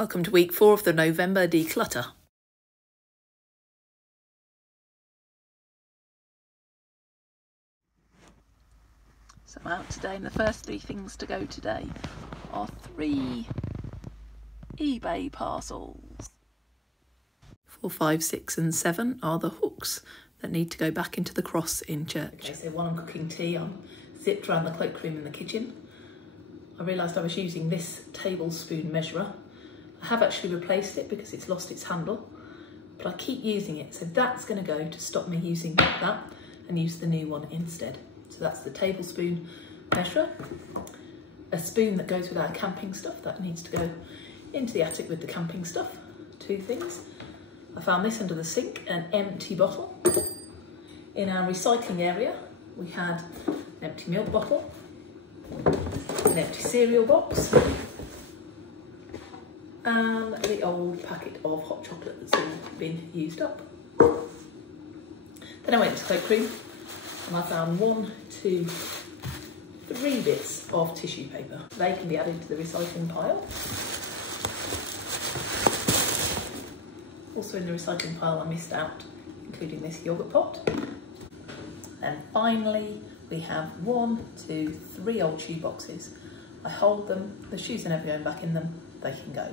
Welcome to week 4 of the November Declutter. So I'm out today, and the first 3 things to go today are 3 eBay parcels. 4, 5, 6 and 7 are the hooks that need to go back into the cross in church. Okay, so while I'm cooking tea, I'm zipped around the cloakroom in the kitchen. I realised I was using this tablespoon measurer. I have actually replaced it because it's lost its handle, but I keep using it, so that's going to go to stop me using that and use the new one instead. So that's the tablespoon measurer. A spoon that goes with our camping stuff, that needs to go into the attic with the camping stuff. 2 things. I found this under the sink, an empty bottle. In our recycling area, we had an empty milk bottle, an empty cereal box, and the old packet of hot chocolate that's all been used up. Then I went to the cloakroom and I found 1, 2, 3 bits of tissue paper. They can be added to the recycling pile. Also in the recycling pile I missed out, including this yoghurt pot. And finally we have 1, 2, 3 old shoe boxes. I hold them, the shoes are never going back in them, they can go.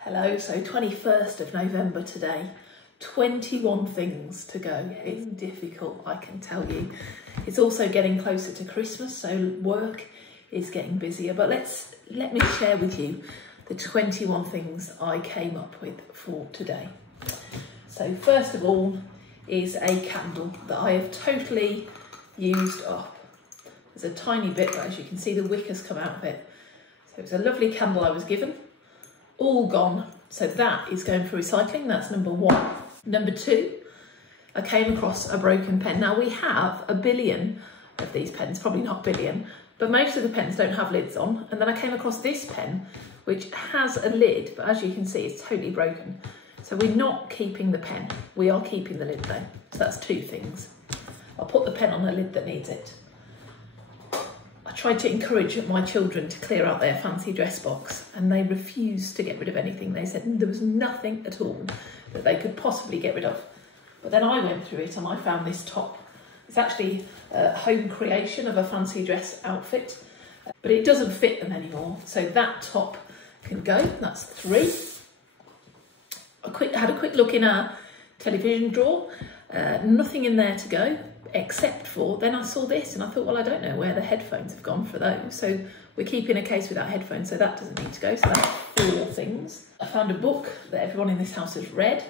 Hello, so 21st of November today, 21 things to go. It's difficult, I can tell you. It's also getting closer to Christmas, so work is getting busier, but let me share with you the 21 things I came up with for today. So first of all is a candle that I have totally used up. There's a tiny bit, but as you can see the wick has come out of it. So it's a lovely candle I was given. All gone, so that is going for recycling. That's number 1. Number 2, I came across a broken pen. Now we have a billion of these pens, probably not a billion, but most of the pens don't have lids on. And then I came across this pen, which has a lid, but as you can see, it's totally broken. So we're not keeping the pen, we are keeping the lid though. So that's 2 things. I'll put the pen on the lid that needs it. I tried to encourage my children to clear out their fancy dress box, and they refused to get rid of anything. They said there was nothing at all that they could possibly get rid of. But then I went through it and I found this top. It's actually a home creation of a fancy dress outfit, but it doesn't fit them anymore. So that top can go, that's 3. I had a quick look in our television drawer, nothing in there to go, except for, then I saw this and I thought, well, I don't know where the headphones have gone for those. So we're keeping a case without headphones, so that doesn't need to go. So that's 4 things. I found a book that everyone in this house has read.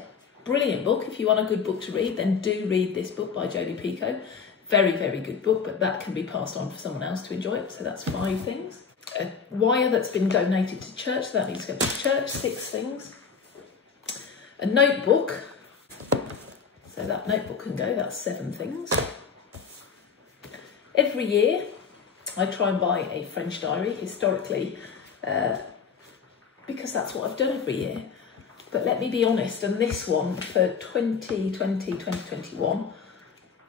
Brilliant book. If you want a good book to read, then do read this book by Jodie Picoult. Very, very good book, but that can be passed on for someone else to enjoy it. So that's 5 things. A wire that's been donated to church, so that needs to go to church. 6 things. A notebook. So that notebook can go, that's 7 things. Every year, I try and buy a French diary, historically, because that's what I've done every year. But let me be honest, and this one for 2020, 2021,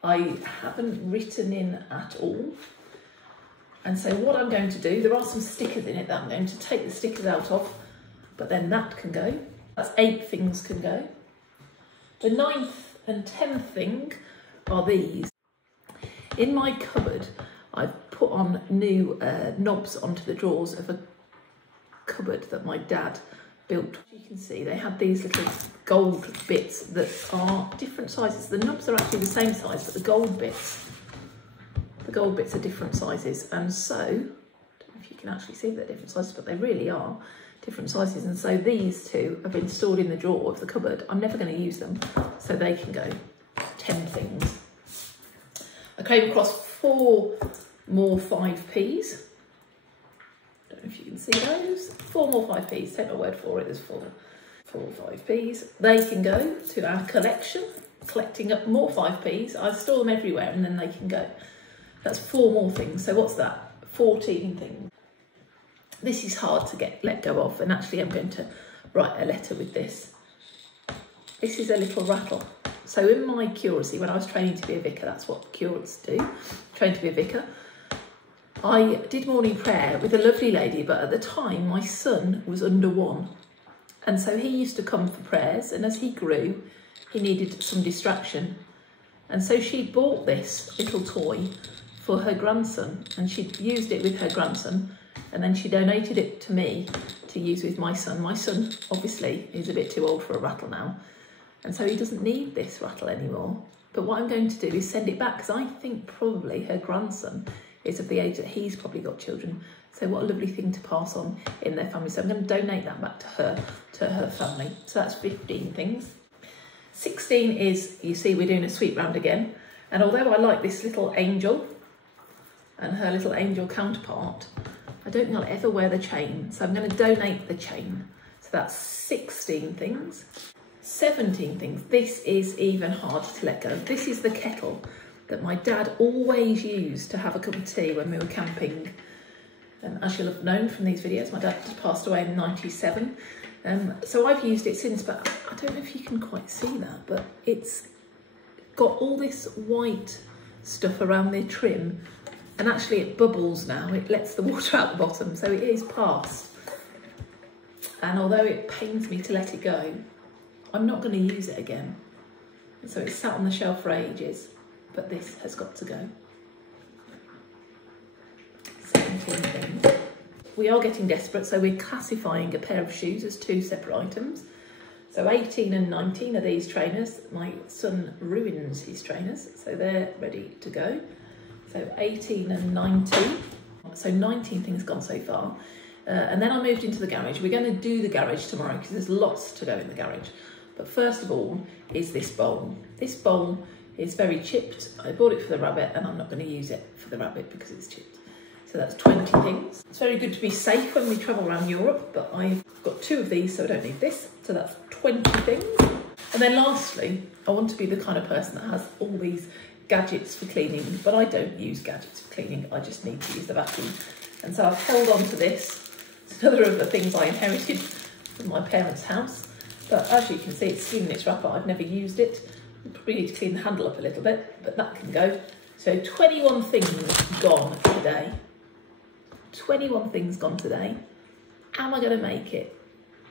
I haven't written in at all. And so what I'm going to do, there are some stickers in it that I'm going to take the stickers out of, but then that can go. That's 8 things can go. The 9th and 10th thing are these. In my cupboard, I've put on new knobs onto the drawers of a cupboard that my dad built. As you can see, they had these little gold bits that are different sizes. The knobs are actually the same size, but the gold bits are different sizes. And so, I don't know if you can actually see they're different sizes, but they really are different sizes. And so these 2 have been stored in the drawer of the cupboard. I'm never going to use them, so they can go. 10 things. I came across 4 more 5p's. Don't know if you can see those. 4 more 5p's. Take my word for it, there's 4 5p's. They can go to our collection, collecting up more 5p's. I store them everywhere and then they can go. That's 4 more things. So what's that? 14 things. This is hard to let go of, and actually I'm going to write a letter with this. This is a little rattle. So in my curacy, when I was training to be a vicar, that's what curates do, train to be a vicar. I did morning prayer with a lovely lady, but at the time my son was under 1. And so he used to come for prayers, and as he grew, he needed some distraction. And so she bought this little toy for her grandson, and she used it with her grandson, and then she donated it to me to use with my son. My son, obviously, is a bit too old for a rattle now, and so he doesn't need this rattle anymore. But what I'm going to do is send it back, because I think probably her grandson is of the age that he's probably got children. So what a lovely thing to pass on in their family. So I'm going to donate that back to her family. So that's 15 things. 16 is, you see, we're doing a sweep round again. And although I like this little angel and her little angel counterpart, I don't think I'll ever wear the chain. So I'm going to donate the chain. So that's 16 things. 17 things. This is even harder to let go. This is the kettle that my dad always used to have a cup of tea when we were camping. As you'll have known from these videos, my dad passed away in 97. So I've used it since, but I don't know if you can quite see that, but it's got all this white stuff around the trim, and actually it bubbles now. It lets the water out the bottom, so it is past. And although it pains me to let it go, I'm not going to use it again. And so it's sat on the shelf for ages, but this has got to go. 17 things. We are getting desperate, so we're classifying a pair of shoes as 2 separate items. So 18 and 19 are these trainers. My son ruins his trainers, so they're ready to go. So 18 and 19. So 19 things gone so far. And then I moved into the garage. We're going to do the garage tomorrow because there's lots to go in the garage. But first of all is this bowl. This bowl is very chipped. I bought it for the rabbit, and I'm not going to use it for the rabbit because it's chipped. So that's 20 things. It's very good to be safe when we travel around Europe, but I've got 2 of these, so I don't need this. So that's 20 things. And then lastly, I want to be the kind of person that has all these gadgets for cleaning, but I don't use gadgets for cleaning. I just need to use the vacuum. And so I've held on to this. It's another of the things I inherited from my parents' house. But as you can see, it's still in its wrapper. I've never used it. I probably need to clean the handle up a little bit, but that can go. So 21 things gone today. 21 things gone today. Am I going to make it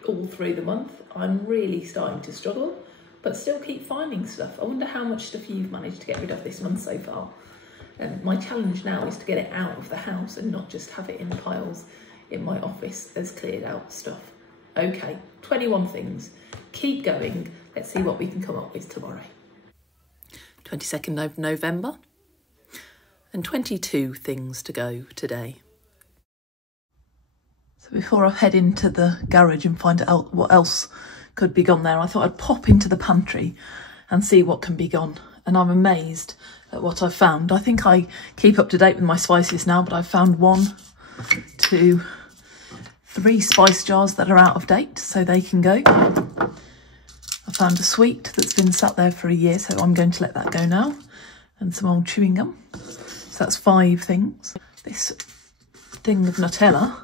all through the month? I'm really starting to struggle, but still keep finding stuff. I wonder how much stuff you've managed to get rid of this month so far. My challenge now is to get it out of the house and not just have it in piles in my office as cleared out stuff. Okay, 21 things. Keep going. Let's see what we can come up with tomorrow. 22nd of November, and 22 things to go today. So before I head into the garage and find out what else could be gone there, I thought I'd pop into the pantry and see what can be gone. And I'm amazed at what I've found. I think I keep up to date with my spices now, but I've found 1, 2, 3 spice jars that are out of date, so they can go. I found a sweet that's been sat there for a year, so I'm going to let that go now. And some old chewing gum. So that's 5 things. This thing of Nutella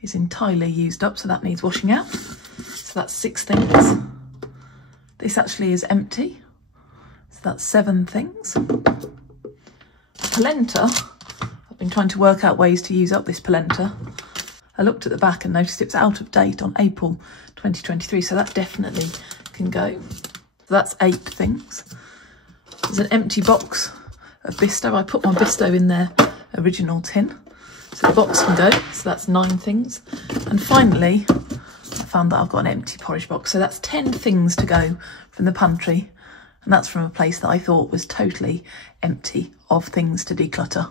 is entirely used up, so that needs washing out. So that's 6 things. This actually is empty, so that's 7 things. Polenta, I've been trying to work out ways to use up this polenta. I looked at the back and noticed it was out of date on April 2023, so that definitely can go. So that's 8 things. There's an empty box of Bisto. I put my Bisto in their original tin, so the box can go. So that's 9 things. And finally, I found that I've got an empty porridge box. So that's 10 things to go from the pantry. And that's from a place that I thought was totally empty of things to declutter.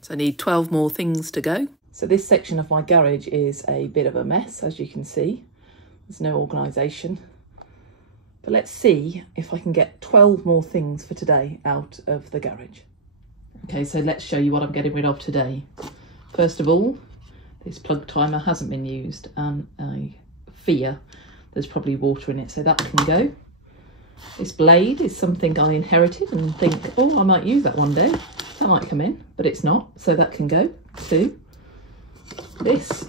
So I need 12 more things to go. So this section of my garage is a bit of a mess, as you can see. There's no organisation. But let's see if I can get 12 more things for today out of the garage. Okay, so let's show you what I'm getting rid of today. First of all, this plug timer hasn't been used, and I fear there's probably water in it, so that can go. This blade is something I inherited and think, oh, I might use that one day. That might come in, but it's not, so that can go. 2. This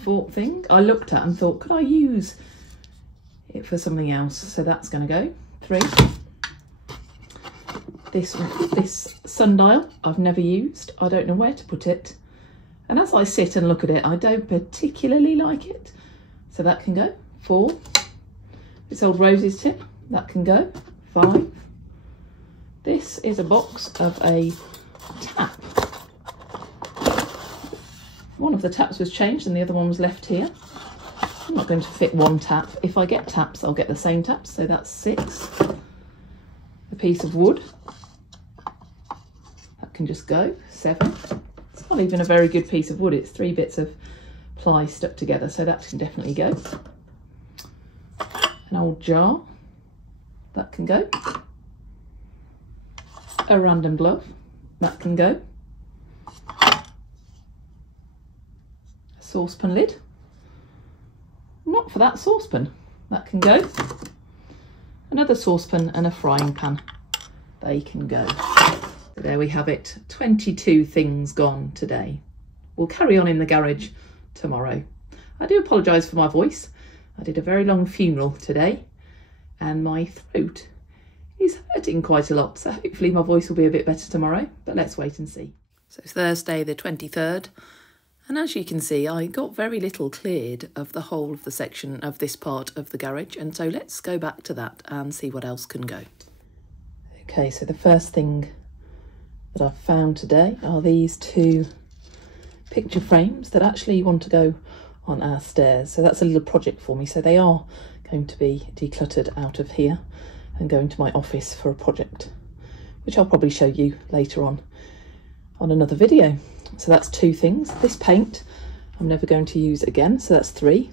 fork thing I looked at and thought, could I use it for something else? So that's going to go. 3. This sundial I've never used. I don't know where to put it. And as I sit and look at it, I don't particularly like it. So that can go. 4. This old roses tip, that can go. 5. This is a box of a tap. One of the taps was changed and the other one was left here. I'm not going to fit one tap. If I get taps, I'll get the same taps. So that's 6. A piece of wood. That can just go. 7. It's not even a very good piece of wood. It's 3 bits of ply stuck together. So that can definitely go. An old jar. That can go. A random glove. That can go. Saucepan lid. Not for that saucepan. That can go. Another saucepan and a frying pan. They can go. So there we have it. 22 things gone today. We'll carry on in the garage tomorrow. I do apologise for my voice. I did a very long funeral today and my throat is hurting quite a lot. So hopefully my voice will be a bit better tomorrow, but let's wait and see. So it's Thursday the 23rd. And as you can see, I got very little cleared of the whole of the section of this part of the garage. And so let's go back to that and see what else can go. Okay, so the first thing that I've found today are these 2 picture frames that actually want to go on our stairs. So that's a little project for me. So they are going to be decluttered out of here and going to my office for a project, which I'll probably show you later on another video. So that's 2 things. This paint I'm never going to use again, so that's 3.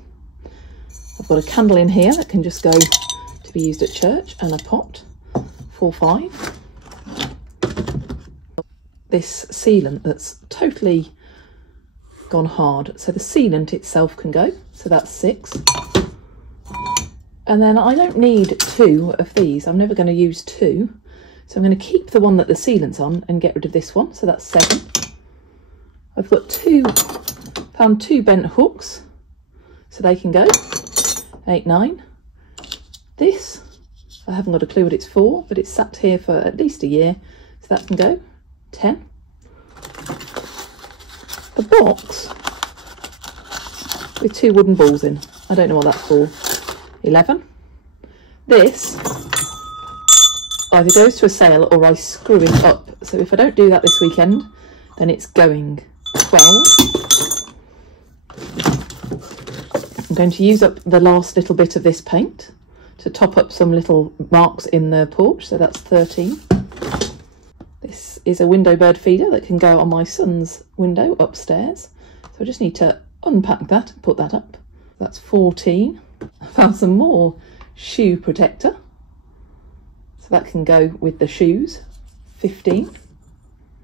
I've got a candle in here that can just go to be used at church, and a pot. 4, 5. This sealant that's totally gone hard, so the sealant itself can go, so that's 6. And then I don't need 2 of these. I'm never going to use 2, so I'm going to keep the one that the sealant's on and get rid of this one, so that's 7. I've got found 2 bent hooks, so they can go. 8, 9. This, I haven't got a clue what it's for, but it's sat here for at least a year, so that can go. 10. A box with 2 wooden balls in. I don't know what that's for. 11. This either goes to a sale or I screw it up. So if I don't do that this weekend, then it's going. 12. I'm going to use up the last little bit of this paint to top up some little marks in the porch, so that's 13. This is a window bird feeder that can go on my son's window upstairs, so I just need to unpack that and put that up. That's 14. I found some more shoe protector, so that can go with the shoes. 15.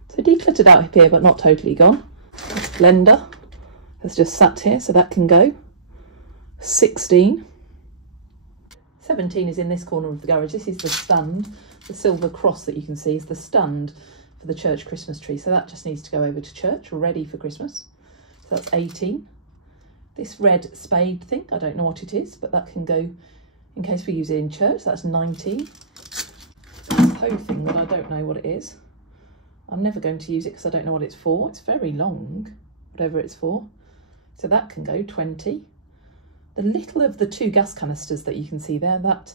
So decluttered out here but not totally gone. This blender has just sat here, so that can go. 16. 17 is in this corner of the garage. This is the stand. The silver cross that you can see is the stand for the church Christmas tree. So that just needs to go over to church, ready for Christmas. So that's 18. This red spade thing, I don't know what it is, but that can go in case we use it in church. That's 19. This hoe thing that I don't know what it is. I'm never going to use it because I don't know what it's for. It's very long, whatever it's for. So that can go. 20. The little of the 2 gas canisters that you can see there, that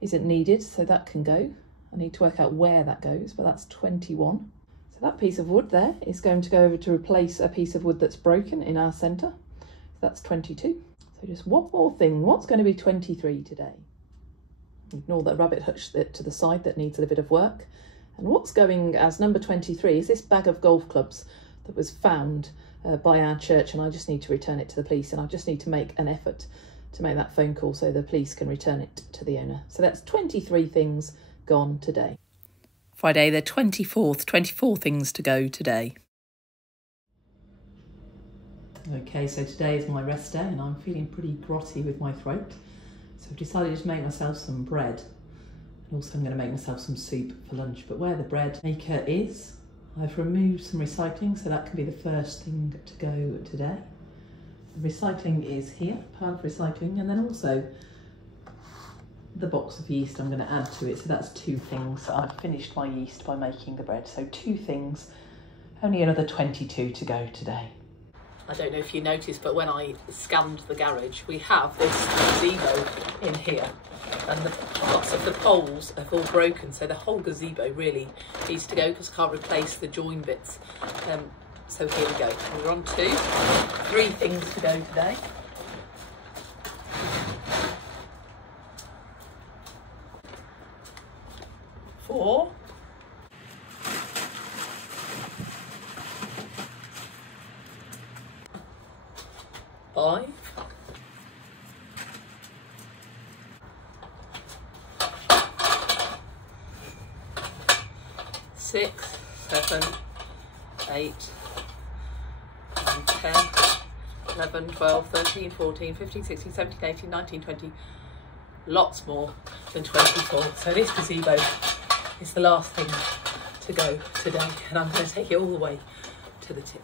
isn't needed, so that can go. I need to work out where that goes, but that's 21. So that piece of wood there is going to go over to replace a piece of wood that's broken in our centre. So that's 22. So just one more thing. What's going to be 23 today? Ignore that rabbit hutch to the side that needs a bit of work. And what's going as number 23 is this bag of golf clubs that was found by our church, and I just need to return it to the police, and I just need to make an effort to make that phone call so the police can return it to the owner. So that's 23 things gone today. Friday the 24th, 24 things to go today. Okay, so today is my rest day and I'm feeling pretty grotty with my throat. So I've decided to make myself some bread. And also I'm going to make myself some soup for lunch. But where the bread maker is, I've removed some recycling, so that can be the first thing to go today. The recycling is here, pile of recycling, and then also the box of yeast I'm going to add to it. So that's 2 things. I've finished my yeast by making the bread. So 2 things, only another 22 to go today. I don't know if you noticed, but when I scanned the garage, we have this gazebo in here, and lots of the poles have all broken, so the whole gazebo really needs to go because I can't replace the join bits. So here we go. We're on 2, 3 things to go today. Four. 5. 6, 7, 8, 9, 10, 11, 12, 13, 14, 15, 16, 17, 18, 19, 20. Lots more than 24. So this gazebo is the last thing to go today, and I'm going to take it all the way to the tip.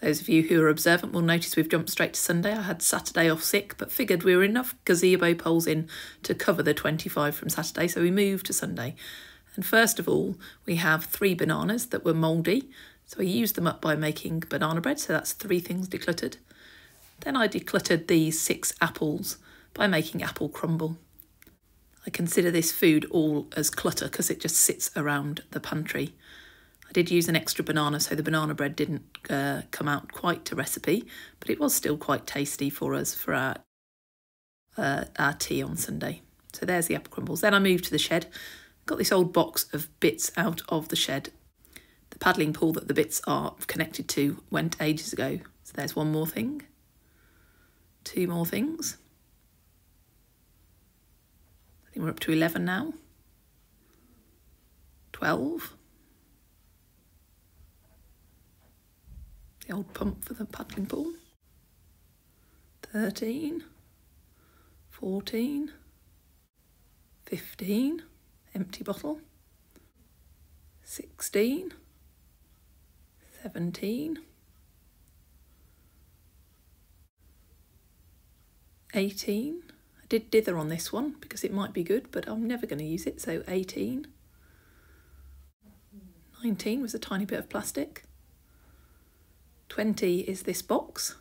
Those of you who are observant will notice we've jumped straight to Sunday. I had Saturday off sick, but figured we were enough gazebo poles in to cover the 25 from Saturday, so we moved to Sunday. And first of all, we have 3 bananas that were mouldy, so I used them up by making banana bread, so that's 3 things decluttered. Then I decluttered these 6 apples by making apple crumble. I consider this food all as clutter because it just sits around the pantry. I did use an extra banana, so the banana bread didn't come out quite to recipe, but it was still quite tasty for us for our tea on Sunday. So there's the apple crumbles. Then I moved to the shed, got this old box of bits out of the shed. The paddling pool that the bits are connected to went ages ago. So there's 1 more thing, 2 more things. I think we're up to 11 now. 12. The old pump for the paddling pool. 13, 14, 15, empty bottle. 16, 17, 18. I did dither on this one because it might be good, but I'm never going to use it, so 18. 19 was a tiny bit of plastic. 20 is this box,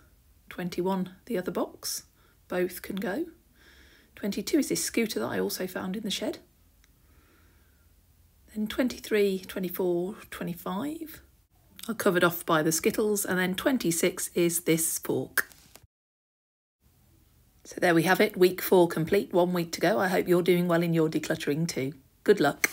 21 the other box, both can go. 22 is this scooter that I also found in the shed. Then 23, 24, 25 are covered off by the Skittles, and then 26 is this fork. So there we have it, week 4 complete, 1 week to go. I hope you're doing well in your decluttering too. Good luck.